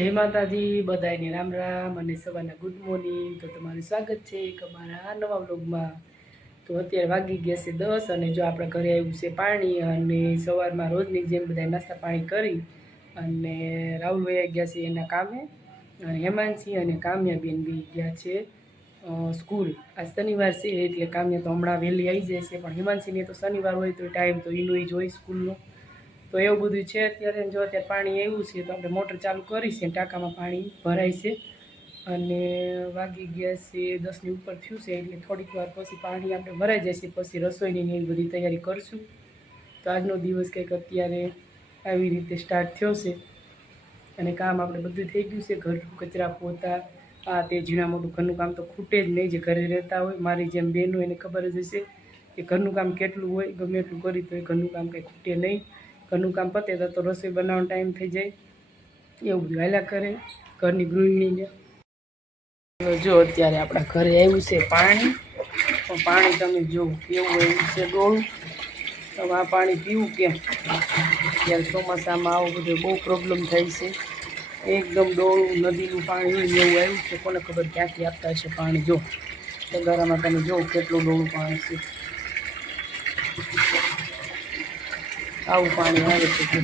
જય માતાજી, બધાને રામ રામ અને સવારના ગુડ મોર્નિંગ। તો તમારું સ્વાગત છે એક અમારા નવા વ્લોગમાં। તો અત્યારે વાગી ગયા છે 10 અને જો આપણા ઘરે આવ્યું છે પાણી અને સવારમાં રોજની જેમ બધા નાસ્તા પાણી કરી અને રાહુલ વયા ગયા છે એના કામે અને હેમાંશી અને કામ્યાબેન બી ગયા છે સ્કૂલ। આજ શનિવાર છે એટલે કામ્યા તો હમણાં વહેલી આવી જાય છે, પણ હેમાંશીને તો શનિવાર હોય તો ટાઈમ તો એનો જ હોય સ્કૂલનો। તો એવું બધું છે અત્યારે। જો અત્યારે પાણી આવ્યું છે તો આપણે મોટર ચાલુ કરી છે, ટાંકામાં પાણી ભરાય છે અને વાગી ગયા છે 10ની ઉપર થયું છે એટલે થોડીક વાર પછી પાણી આપણે ભરાઈ જશે, પછી રસોઈની ને એવી બધી તૈયારી કરશું। તો આજનો દિવસ કંઈક અત્યારે આવી રીતે સ્ટાર્ટ થયો છે અને કામ આપણે બધું થઈ ગયું છે। ઘર કચરા પોતા આ તે ઝીણા મોટું ઘરનું કામ તો ખૂટે જ નહીં, જે ઘરે રહેતા હોય મારી જેમ બહેનો એને ખબર જ હશે કે ઘરનું કામ કેટલું હોય, ગમે એટલું કરી તો એ ઘરનું કામ કંઈ ખૂટે નહીં। ઘરનું કામ પતે તો રસોઈ બનાવવાનો ટાઈમ થઈ જાય, એવું બધું હાલ્યા કરે ઘરની ગૃહિણીને। જો અત્યારે આપણા ઘરે આવ્યું છે પાણી, તો પાણી તમે જો કેવું આવ્યું છે ડોળું। તો આ પાણી પીવું કેમ? ત્યારે ચોમાસામાં આવું બધું બહુ પ્રોબ્લેમ થાય છે, એકદમ ડોળું નદીનું પાણી હોય એવું આવ્યું છે। કોને ખબર ક્યાંથી આપતા હશે પાણી। જો તગારામાં તમે જો કેટલું ડોળું પાણી છે, આવું પાણી આવે છે।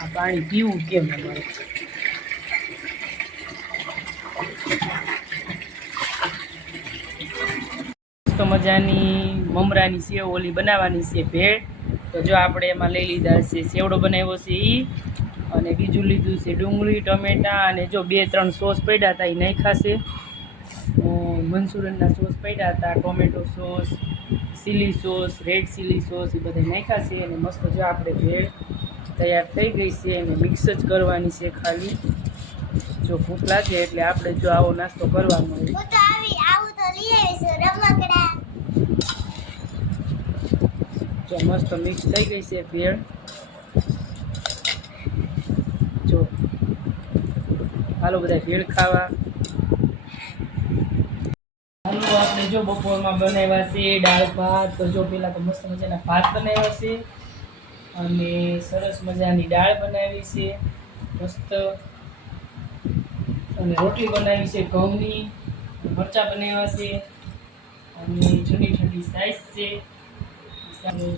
આ પાણી પીવું કેમ અમારે? તો મજાની મમરાની સેવ ઓલી બનાવવાની છે ભેળ। તો જો આપણે એમાં લઈ લીધા છે સેવડો બનાવ્યો છે એ, અને બીજું લીધું છે ડુંગળી ટમેટા અને જો 2-3 સોસ પડ્યા હતા એ નાખ્યા છે, મંચુરિયનના સોસ પડ્યા હતા, tomato sauce, chilli sauce, red chilli sauce એ બધા નાખ્યા છે અને મસ્ત જો આપણે ભેળ તૈયાર થઈ ગઈ છે અને મિક્સ જ કરવાની છે ખાલી। જો ભૂખ લાગે એટલે આપણે જો આવો નાસ્તો કરવાનો હોય। જો મસ્ત મિક્સ થઈ ગઈ છે ભેળ। જો હાલો બધા ભેળ ખાવા હાલો। આપણે જો બપોરમાં બનાવ્યા છે દાળ ભાત। તો જો પેલા તો મસ્ત મજાના ભાત બનાવ્યા છે અને સરસ મજાની દાળ બનાવી છે મસ્ત, અને રોટલી બનાવી છે ઘઉંની, મરચાં બનાવ્યા છે અને ઠંડી ઠંડી સાઈઝ છે।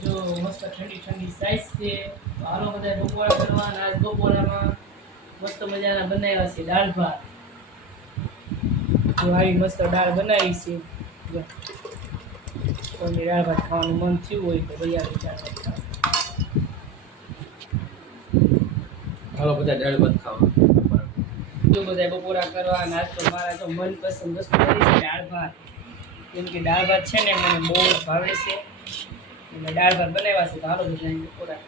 જો મસ્ત ઠંડી ઠંડી સાઈઝ છે। તો હાલો બધા બપોરા કરવાના। આજ બપોરામાં મસ્ત મજાના બનાવ્યા છે દાળ ભાત। તો આવી મસ્ત દાળ બનાવી છે। જો કોઈને દાળ ભાત ખાવાનું મન થયું હોય તો ભાઈ આવી દાળ ભાત ખાવા હાલો બધા દાળ ભાત ખાવા। જો બધા બપોરા કરવા નાસ્તો મારા તો મનપસંદ વસ્તુ કરી છે દાળ ભાત, કેમ કે દાળ ભાત છે ને મને બહુ ભાવે છે એટલે દાળ ભાત બનાવ્યા છે। તો હાલો બધા બપોરા